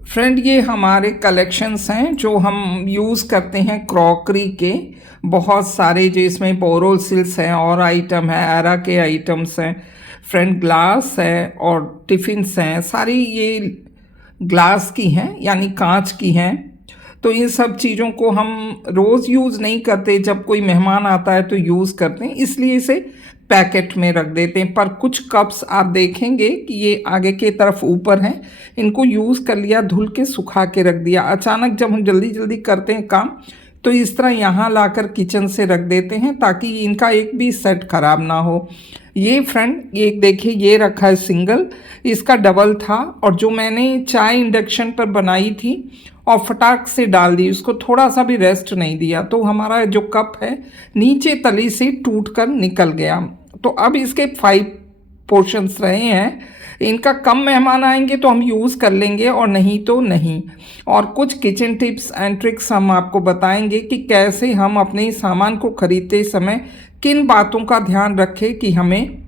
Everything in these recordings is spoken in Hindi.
फ्रेंड ये हमारे कलेक्शंस हैं जो हम यूज़ करते हैं क्रॉकरी के। बहुत सारे जो इसमें बोरोसिल्स हैं और आइटम है, एरा के आइटम्स हैं फ्रेंड, ग्लास है और टिफ़िन्स हैं, सारी ये ग्लास की हैं यानी कांच की हैं। तो इन सब चीज़ों को हम रोज़ यूज़ नहीं करते, जब कोई मेहमान आता है तो यूज़ करते हैं, इसलिए इसे पैकेट में रख देते हैं। पर कुछ कप्स आप देखेंगे कि ये आगे की तरफ ऊपर हैं, इनको यूज़ कर लिया, धुल के सुखा के रख दिया। अचानक जब हम जल्दी जल्दी करते हैं काम तो इस तरह यहाँ लाकर किचन से रख देते हैं ताकि इनका एक भी सेट खराब ना हो। ये फ्रेंड ये देखिए, ये रखा है सिंगल, इसका डबल था और जो मैंने चाय इंडक्शन पर बनाई थी और फटाक से डाल दी, उसको थोड़ा सा भी रेस्ट नहीं दिया तो हमारा जो कप है नीचे तली से टूट कर निकल गया। तो अब इसके 5 पोर्शंस रहे हैं, इनका कम मेहमान आएंगे तो हम यूज़ कर लेंगे और नहीं तो नहीं। और कुछ किचन टिप्स एंड ट्रिक्स हम आपको बताएंगे कि कैसे हम अपने सामान को खरीदते समय किन बातों का ध्यान रखें कि हमें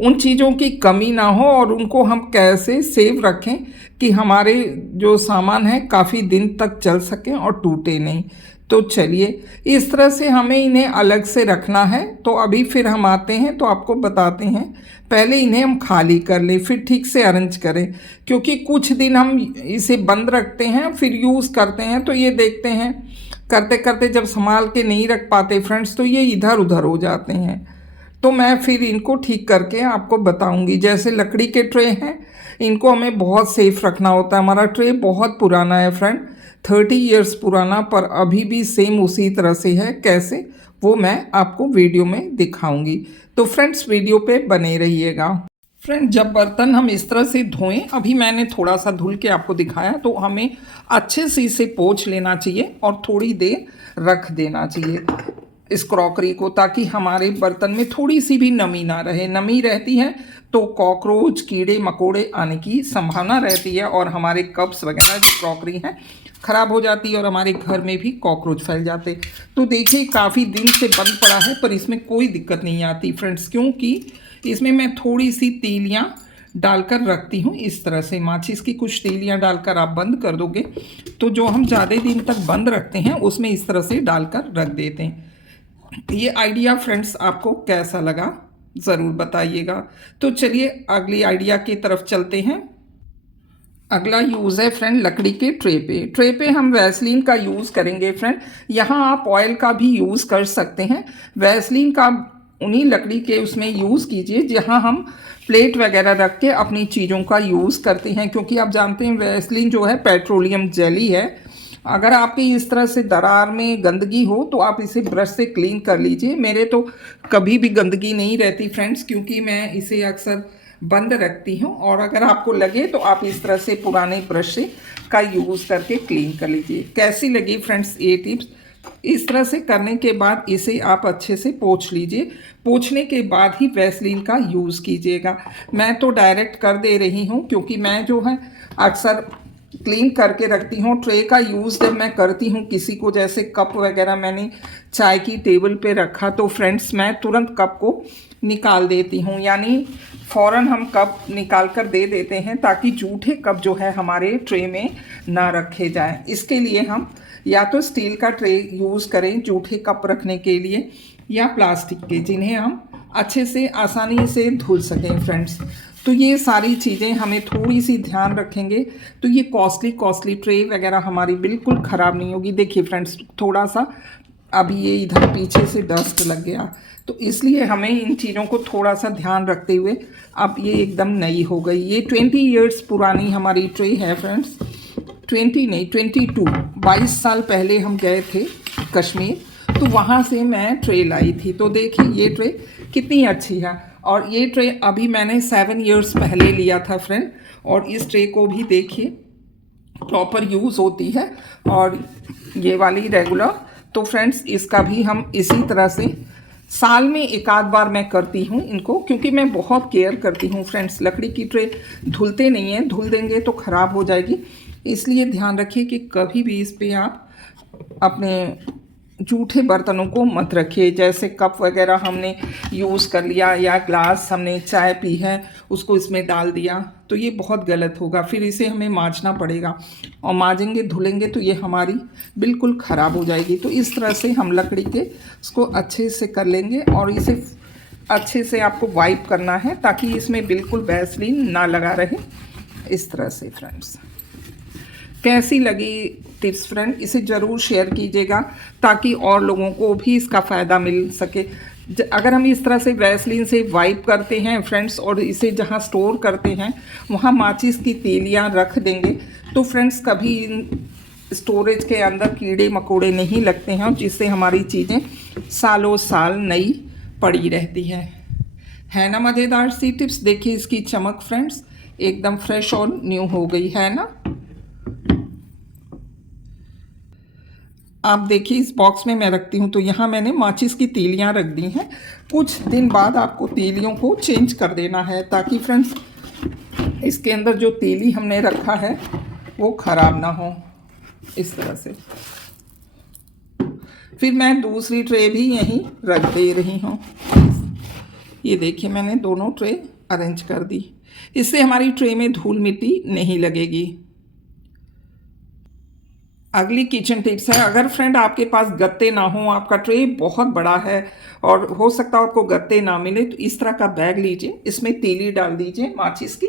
उन चीज़ों की कमी ना हो और उनको हम कैसे सेव रखें कि हमारे जो सामान है काफ़ी दिन तक चल सकें और टूटे नहीं। तो चलिए, इस तरह से हमें इन्हें अलग से रखना है। तो अभी फिर हम आते हैं तो आपको बताते हैं। पहले इन्हें हम खाली कर लें, फिर ठीक से अरेंज करें, क्योंकि कुछ दिन हम इसे बंद रखते हैं फिर यूज़ करते हैं तो ये देखते हैं करते करते जब संभाल के नहीं रख पाते फ्रेंड्स तो ये इधर उधर हो जाते हैं। तो मैं फिर इनको ठीक करके आपको बताऊंगी। जैसे लकड़ी के ट्रे हैं, इनको हमें बहुत सेफ रखना होता है। हमारा ट्रे बहुत पुराना है फ्रेंड, 30 इयर्स पुराना, पर अभी भी सेम उसी तरह से है। कैसे, वो मैं आपको वीडियो में दिखाऊंगी। तो फ्रेंड्स वीडियो पे बने रहिएगा। फ्रेंड जब बर्तन हम इस तरह से धोएं, अभी मैंने थोड़ा सा धुल के आपको दिखाया, तो हमें अच्छे से इसे पोंछ लेना चाहिए और थोड़ी देर रख देना चाहिए इस क्रॉकरी को, ताकि हमारे बर्तन में थोड़ी सी भी नमी ना रहे। नमी रहती है तो कॉकरोच, कीड़े मकोड़े आने की संभावना रहती है और हमारे कप्स वगैरह जो क्रॉकरी हैं ख़राब हो जाती है और हमारे घर में भी कॉकरोच फैल जाते। तो देखिए काफ़ी दिन से बंद पड़ा है पर इसमें कोई दिक्कत नहीं आती फ्रेंड्स, क्योंकि इसमें मैं थोड़ी सी तीलियाँ डालकर रखती हूँ। इस तरह से माचिस की कुछ तीलियाँ डालकर आप बंद कर दोगे तो जो हम ज़्यादा दिन तक बंद रखते हैं उसमें इस तरह से डालकर रख देते हैं। ये आइडिया फ्रेंड्स आपको कैसा लगा ज़रूर बताइएगा। तो चलिए अगली आइडिया की तरफ चलते हैं। अगला यूज़ है फ्रेंड लकड़ी के ट्रे पे हम वैसलीन का यूज़ करेंगे फ्रेंड। यहाँ आप ऑयल का भी यूज़ कर सकते हैं। वैसलीन का उन्हीं लकड़ी के उसमें यूज़ कीजिए जहाँ हम प्लेट वगैरह रख के अपनी चीज़ों का यूज़ करते हैं, क्योंकि आप जानते हैं वैसलीन जो है पेट्रोलियम जेली है। अगर आपके इस तरह से दरार में गंदगी हो तो आप इसे ब्रश से क्लीन कर लीजिए। मेरे तो कभी भी गंदगी नहीं रहती फ्रेंड्स, क्योंकि मैं इसे अक्सर बंद रखती हूँ। और अगर आपको लगे तो आप इस तरह से पुराने ब्रश से का यूज़ करके क्लीन कर लीजिए। कैसी लगी फ्रेंड्स ये टिप्स? इस तरह से करने के बाद इसे आप अच्छे से पोंछ लीजिए। पोंछने के बाद ही वैसलीन का यूज़ कीजिएगा। मैं तो डायरेक्ट कर दे रही हूँ क्योंकि मैं जो है अक्सर क्लीन करके रखती हूँ। ट्रे का यूज़ जब मैं करती हूँ किसी को, जैसे कप वगैरह मैंने चाय की टेबल पे रखा तो फ्रेंड्स मैं तुरंत कप को निकाल देती हूँ, यानी फ़ौरन हम कप निकाल कर दे देते हैं ताकि जूठे कप जो है हमारे ट्रे में ना रखे जाएं। इसके लिए हम या तो स्टील का ट्रे यूज़ करें जूठे कप रखने के लिए, या प्लास्टिक के जिन्हें हम अच्छे से आसानी से धुल सकें फ्रेंड्स। तो ये सारी चीज़ें हमें थोड़ी सी ध्यान रखेंगे तो ये कॉस्टली ट्रे वगैरह हमारी बिल्कुल ख़राब नहीं होगी। देखिए फ्रेंड्स थोड़ा सा अभी ये इधर पीछे से डस्ट लग गया, तो इसलिए हमें इन चीज़ों को थोड़ा सा ध्यान रखते हुए अब ये एकदम नई हो गई। ये 20 इयर्स पुरानी हमारी ट्रे है फ्रेंड्स। 20 नहीं 22 साल पहले हम गए थे कश्मीर, तो वहाँ से मैं ट्रे लाई थी। तो देखिए ये ट्रे कितनी अच्छी है। और ये ट्रे अभी मैंने 7 इयर्स पहले लिया था फ्रेंड, और इस ट्रे को भी देखिए प्रॉपर यूज़ होती है और ये वाली रेगुलर। तो फ्रेंड्स इसका भी हम इसी तरह से साल में एक आध बार मैं करती हूँ इनको, क्योंकि मैं बहुत केयर करती हूँ फ्रेंड्स। लकड़ी की ट्रे धुलते नहीं हैं, धुल देंगे तो ख़राब हो जाएगी, इसलिए ध्यान रखिए कि कभी भी इस पे आप अपने जूठे बर्तनों को मत रखिए। जैसे कप वगैरह हमने यूज़ कर लिया या ग्लास हमने चाय पी है उसको इसमें डाल दिया, तो ये बहुत गलत होगा। फिर इसे हमें मांजना पड़ेगा और मांजेंगे धुलेंगे तो ये हमारी बिल्कुल ख़राब हो जाएगी। तो इस तरह से हम लकड़ी के इसको अच्छे से कर लेंगे और इसे अच्छे से आपको वाइप करना है ताकि इसमें बिल्कुल वैसलीन ना लगा रहे। इस तरह से फ्रेंड्स, कैसी लगी टिप्स फ्रेंड, इसे ज़रूर शेयर कीजिएगा ताकि और लोगों को भी इसका फ़ायदा मिल सके। अगर हम इस तरह से वैसलीन से वाइप करते हैं फ्रेंड्स और इसे जहाँ स्टोर करते हैं वहाँ माचिस की तीलियाँ रख देंगे तो फ्रेंड्स कभी स्टोरेज के अंदर कीड़े मकोड़े नहीं लगते हैं और जिससे हमारी चीज़ें सालों साल नई पड़ी रहती है ना। मज़ेदार सी टिप्स, देखिए इसकी चमक फ्रेंड्स एकदम फ्रेश और न्यू हो गई है ना। आप देखिए इस बॉक्स में मैं रखती हूँ तो यहाँ मैंने माचिस की तीलियाँ रख दी हैं। कुछ दिन बाद आपको तीलियों को चेंज कर देना है ताकि फ्रेंड्स इसके अंदर जो तीली हमने रखा है वो ख़राब ना हो। इस तरह से फिर मैं दूसरी ट्रे भी यहीं रख दे रही हूँ। ये देखिए मैंने दोनों ट्रे अरेंज कर दी, इससे हमारी ट्रे में धूल मिट्टी नहीं लगेगी। अगली किचन टिप्स है, अगर फ्रेंड आपके पास गत्ते ना हो, आपका ट्रे बहुत बड़ा है और हो सकता है आपको गत्ते ना मिले, तो इस तरह का बैग लीजिए, इसमें तीली डाल दीजिए माचिस की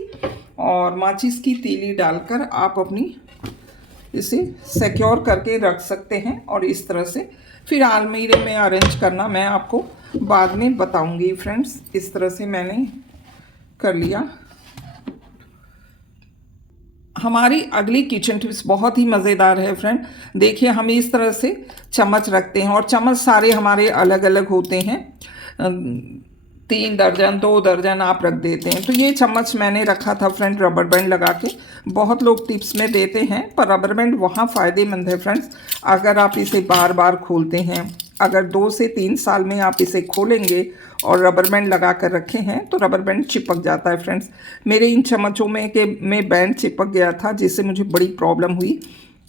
और माचिस की तीली डालकर आप अपनी इसे सिक्योर करके रख सकते हैं। और इस तरह से फिर अलमीरे में अरेंज करना मैं आपको बाद में बताऊंगी फ्रेंड्स। इस तरह से मैंने कर लिया। हमारी अगली किचन टिप्स बहुत ही मज़ेदार है फ्रेंड। देखिए हम इस तरह से चम्मच रखते हैं और चम्मच सारे हमारे अलग अलग होते हैं, 3 दर्जन 2 दर्जन आप रख देते हैं। तो ये चम्मच मैंने रखा था फ्रेंड रबर बैंड लगा के। बहुत लोग टिप्स में देते हैं पर रबर बैंड वहाँ फ़ायदेमंद है फ्रेंड्स अगर आप इसे बार बार खोलते हैं। अगर 2 से 3 साल में आप इसे खोलेंगे और रबर बैंड लगा कर रखे हैं तो रबर बैंड चिपक जाता है फ्रेंड्स। मेरे इन चम्मचों में बैंड चिपक गया था जिससे मुझे बड़ी प्रॉब्लम हुई।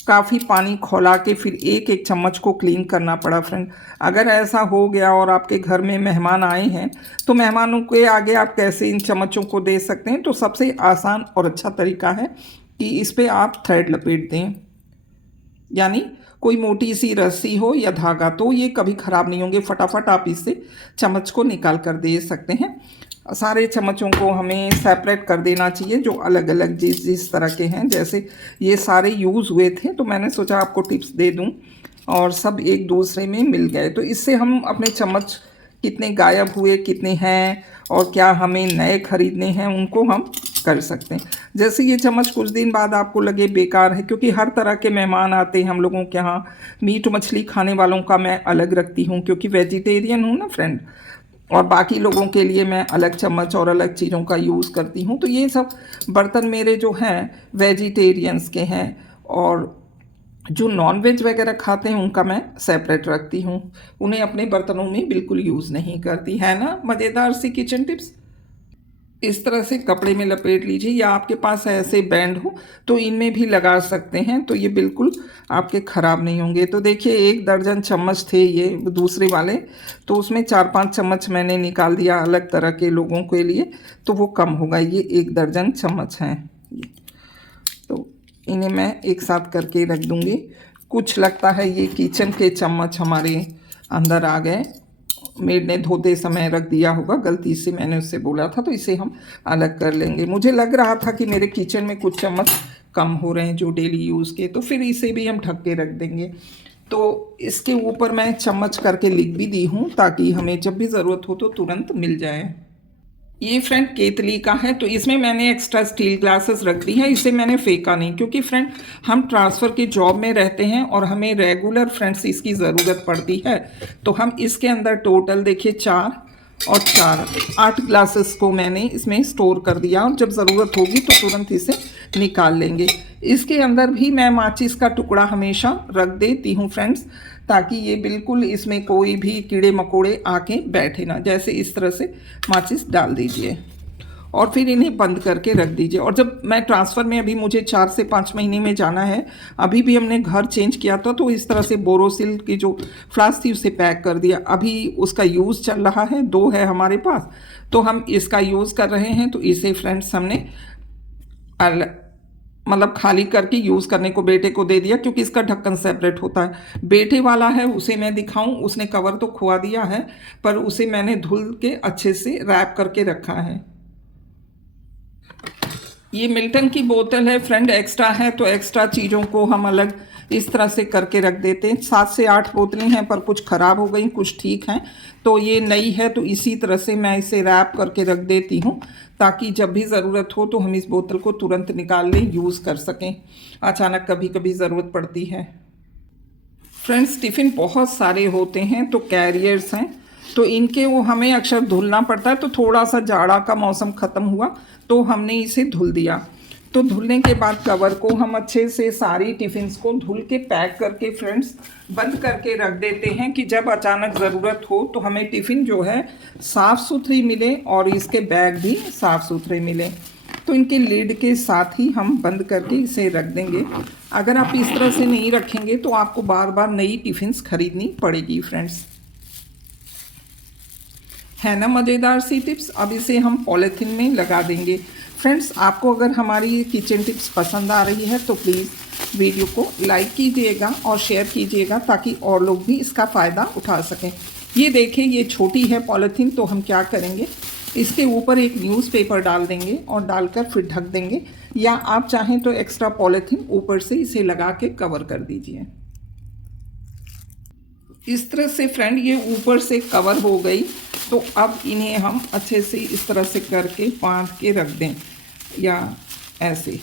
काफ़ी पानी खौला के फिर एक एक चम्मच को क्लीन करना पड़ा फ्रेंड। अगर ऐसा हो गया और आपके घर में मेहमान आए हैं तो मेहमानों के आगे आप कैसे इन चम्मचों को दे सकते हैं। तो सबसे आसान और अच्छा तरीका है कि इस पर आप थ्रेड लपेट दें, यानी कोई मोटी सी रस्सी हो या धागा, तो ये कभी ख़राब नहीं होंगे। फटाफट आप इससे चम्मच को निकाल कर दे सकते हैं। सारे चम्मचों को हमें सेपरेट कर देना चाहिए जो अलग अलग जिस तरह के हैं। जैसे ये सारे यूज़ हुए थे तो मैंने सोचा आपको टिप्स दे दूं और सब एक दूसरे में मिल गए। तो इससे हम अपने चम्मच कितने गायब हुए, कितने हैं और क्या हमें नए खरीदने हैं उनको हम कर सकते हैं। जैसे ये चम्मच कुछ दिन बाद आपको लगे बेकार है, क्योंकि हर तरह के मेहमान आते हैं हम लोगों के यहाँ। मीट मछली खाने वालों का मैं अलग रखती हूँ क्योंकि वेजिटेरियन हूँ ना फ्रेंड, और बाकी लोगों के लिए मैं अलग चम्मच और अलग चीज़ों का यूज़ करती हूँ। तो ये सब बर्तन मेरे जो हैं वेजिटेरियंस के हैं और जो नॉन वेज वगैरह खाते हैं उनका मैं सेपरेट रखती हूँ। उन्हें अपने बर्तनों में बिल्कुल यूज़ नहीं करती, है ना मज़ेदार सी किचन टिप्स। इस तरह से कपड़े में लपेट लीजिए या आपके पास ऐसे बैंड हो तो इनमें भी लगा सकते हैं, तो ये बिल्कुल आपके ख़राब नहीं होंगे। तो देखिए 1 दर्जन चम्मच थे ये दूसरे वाले, तो उसमें 4-5 चम्मच मैंने निकाल दिया अलग तरह के लोगों के लिए, तो वो कम होगा। ये 1 दर्जन चम्मच हैं, तो इन्हें मैं एक साथ करके रख दूँगी। कुछ लगता है ये किचन के चम्मच हमारे अंदर आ गए, मेड ने धोते समय रख दिया होगा, गलती से मैंने उससे बोला था। तो इसे हम अलग कर लेंगे। मुझे लग रहा था कि मेरे किचन में कुछ चम्मच कम हो रहे हैं जो डेली यूज़ के, तो फिर इसे भी हम ढक के रख देंगे। तो इसके ऊपर मैं चम्मच करके लिख भी दी हूँ ताकि हमें जब भी ज़रूरत हो तो तुरंत मिल जाए। ये फ्रेंड केतली का है, तो इसमें मैंने एक्स्ट्रा स्टील ग्लासेस रख दी है। इसे मैंने फेंका नहीं क्योंकि फ्रेंड हम ट्रांसफ़र की जॉब में रहते हैं और हमें रेगुलर फ्रेंड्स इसकी ज़रूरत पड़ती है। तो हम इसके अंदर टोटल देखिए 4 और 4 8 ग्लासेस को मैंने इसमें स्टोर कर दिया और जब ज़रूरत होगी तो तुरंत इसे निकाल लेंगे। इसके अंदर भी मैं माचिस का टुकड़ा हमेशा रख देती हूँ फ्रेंड्स, ताकि ये बिल्कुल इसमें कोई भी कीड़े मकोड़े आके बैठे ना। जैसे इस तरह से माचिस डाल दीजिए और फिर इन्हें बंद करके रख दीजिए। और जब मैं ट्रांसफ़र में, अभी मुझे 4 से 5 महीने में जाना है, अभी भी हमने घर चेंज किया था तो इस तरह से बोरोसिल की जो फ्लास्क थी उसे पैक कर दिया। अभी उसका यूज़ चल रहा है, 2 है हमारे पास, तो हम इसका यूज़ कर रहे हैं। तो इसे फ्रेंड्स हमने मतलब खाली करके यूज़ करने को बेटे को दे दिया, क्योंकि इसका ढक्कन सेपरेट होता है। बेटे वाला है उसे मैं दिखाऊं, उसने कवर तो खुआ दिया है, पर उसे मैंने धुल के अच्छे से रैप करके रखा है। ये मिल्टन की बोतल है फ्रेंड, एक्स्ट्रा है तो एक्स्ट्रा चीज़ों को हम अलग इस तरह से करके रख देते हैं। 7 से 8 बोतलें हैं, पर कुछ ख़राब हो गई, कुछ ठीक हैं, तो ये नई है तो इसी तरह से मैं इसे रैप करके रख देती हूँ, ताकि जब भी ज़रूरत हो तो हम इस बोतल को तुरंत निकाल लें, यूज़ कर सकें। अचानक कभी कभी ज़रूरत पड़ती है। फ्रेंड्स, टिफ़िन बहुत सारे होते हैं, तो कैरियर्स हैं, तो इनके वो हमें अक्सर धुलना पड़ता है। तो थोड़ा सा जाड़ा का मौसम ख़त्म हुआ तो हमने इसे धुल दिया। तो धुलने के बाद कवर को हम अच्छे से सारी टिफ़िन्स को धुल के पैक करके फ्रेंड्स बंद करके रख देते हैं, कि जब अचानक ज़रूरत हो तो हमें टिफ़िन जो है साफ़ सुथरी मिले और इसके बैग भी साफ़ सुथरे मिले। तो इनके लिड के साथ ही हम बंद करके इसे रख देंगे। अगर आप इस तरह से नहीं रखेंगे तो आपको बार बार नई टिफ़िन्स खरीदनी पड़ेगी फ्रेंड्स। है ना मज़ेदार सी टिप्स। अब इसे हम पॉलीथीन में लगा देंगे। फ्रेंड्स, आपको अगर हमारी किचन टिप्स पसंद आ रही है तो प्लीज़ वीडियो को लाइक कीजिएगा और शेयर कीजिएगा, ताकि और लोग भी इसका फ़ायदा उठा सकें। ये देखिए, ये छोटी है पॉलीथीन, तो हम क्या करेंगे, इसके ऊपर एक न्यूज़पेपर डाल देंगे और डालकर फिर ढक देंगे, या आप चाहें तो एक्स्ट्रा पॉलीथीन ऊपर से इसे लगा के कवर कर दीजिए। इस तरह से फ्रेंड ये ऊपर से कवर हो गई। तो अब इन्हें हम अच्छे से इस तरह से करके बांध के रख दें, या ऐसे,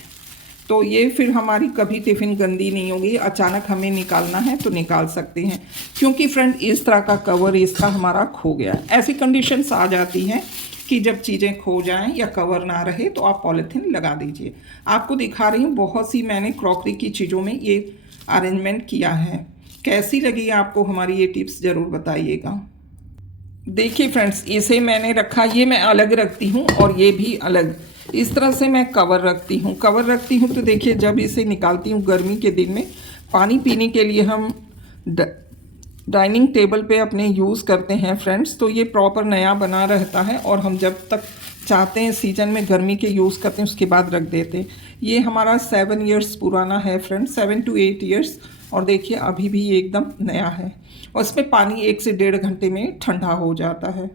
तो ये फिर हमारी कभी टिफ़िन गंदी नहीं होगी। अचानक हमें निकालना है तो निकाल सकते हैं, क्योंकि फ्रेंड इस तरह का कवर इसका हमारा खो गया। ऐसी कंडीशंस आ जाती हैं कि जब चीज़ें खो जाएं या कवर ना रहे तो आप पॉलीथीन लगा दीजिए। आपको दिखा रही हूँ, बहुत सी मैंने क्रॉकरी की चीज़ों में ये अरेंजमेंट किया है। कैसी लगी आपको हमारी ये टिप्स, ज़रूर बताइएगा। देखिए फ्रेंड्स, इसे मैंने रखा, ये मैं अलग रखती हूँ और ये भी अलग, इस तरह से मैं कवर रखती हूँ। तो देखिए, जब इसे निकालती हूँ गर्मी के दिन में, पानी पीने के लिए हम डाइनिंग टेबल पे अपने यूज़ करते हैं फ्रेंड्स, तो ये प्रॉपर नया बना रहता है, और हम जब तक चाहते हैं सीजन में गर्मी के यूज़ करते हैं, उसके बाद रख देते हैं। ये हमारा 7 ईयर्स पुराना है फ्रेंड्स, 7 to 8 ईयर्स, और देखिए अभी भी ये एकदम नया है, और इसमें पानी 1 से 1.5 घंटे में ठंडा हो जाता है।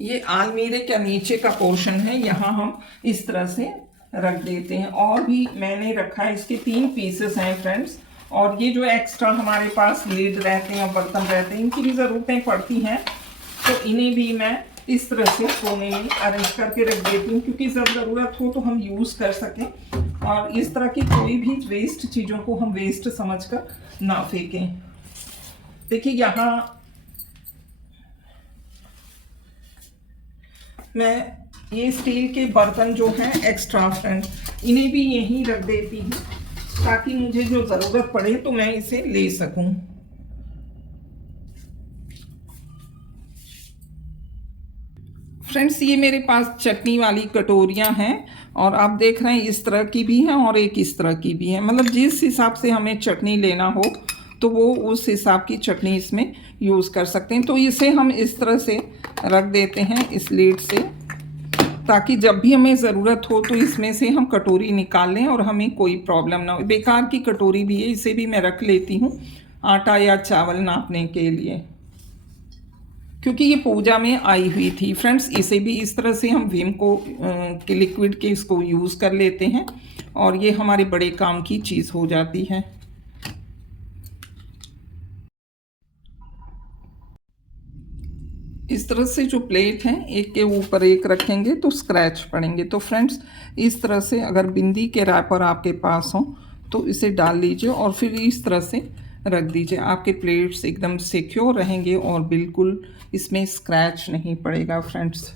ये आलमीरे का नीचे का पोर्शन है, यहाँ हम इस तरह से रख देते हैं। और भी मैंने रखा है, इसके 3 पीसेस हैं फ्रेंड्स, और ये जो एक्स्ट्रा हमारे पास लीड रहते हैं और बर्तन रहते हैं, इनकी भी ज़रूरतें पड़ती हैं, तो इन्हें भी मैं इस तरह से कोने में अरेंज करके रख देती हूँ, क्योंकि जब ज़रूरत हो तो हम यूज़ कर सकें, और इस तरह की कोई भी वेस्ट चीज़ों को हम वेस्ट समझकर ना फेंकें। देखिए, यहाँ मैं ये स्टील के बर्तन जो हैं एक्स्ट्रा फ्रेंड, इन्हें भी यहीं रख देती हूँ, ताकि मुझे जो ज़रूरत पड़े तो मैं इसे ले सकूँ। फ्रेंड्स, ये मेरे पास चटनी वाली कटोरियाँ हैं, और आप देख रहे हैं इस तरह की भी हैं और एक इस तरह की भी है। मतलब जिस हिसाब से हमें चटनी लेना हो तो वो उस हिसाब की चटनी इसमें यूज़ कर सकते हैं। तो इसे हम इस तरह से रख देते हैं इस लीड से, ताकि जब भी हमें ज़रूरत हो तो इसमें से हम कटोरी निकाल लें और हमें कोई प्रॉब्लम ना हो। बेकार की कटोरी भी है, इसे भी मैं रख लेती हूँ आटा या चावल नापने के लिए, क्योंकि ये पूजा में आई हुई थी फ्रेंड्स। इसे भी इस तरह से हम विम को के लिक्विड के इसको यूज़ कर लेते हैं, और ये हमारे बड़े काम की चीज़ हो जाती है। इस तरह से जो प्लेट हैं, एक के ऊपर एक रखेंगे तो स्क्रैच पड़ेंगे। तो फ्रेंड्स, इस तरह से अगर बिंदी के रैपर आपके पास हों तो इसे डाल लीजिए और फिर इस तरह से रख दीजिए। आपके प्लेट्स एकदम सिक्योर रहेंगे और बिल्कुल इसमें स्क्रैच नहीं पड़ेगा फ्रेंड्स।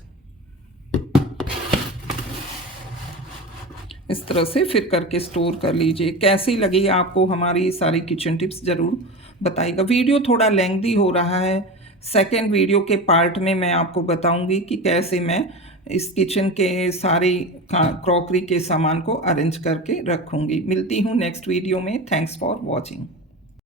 इस तरह से फिर करके स्टोर कर लीजिए। कैसी लगी आपको हमारी सारी किचन टिप्स, ज़रूर बताइएगा। वीडियो थोड़ा लेंथी हो रहा है सेकंड वीडियो के पार्ट में मैं आपको बताऊंगी कि कैसे मैं इस किचन के सारे क्रॉकरी के सामान को अरेंज करके रखूंगी। मिलती हूँ नेक्स्ट वीडियो में। Thanks for watching.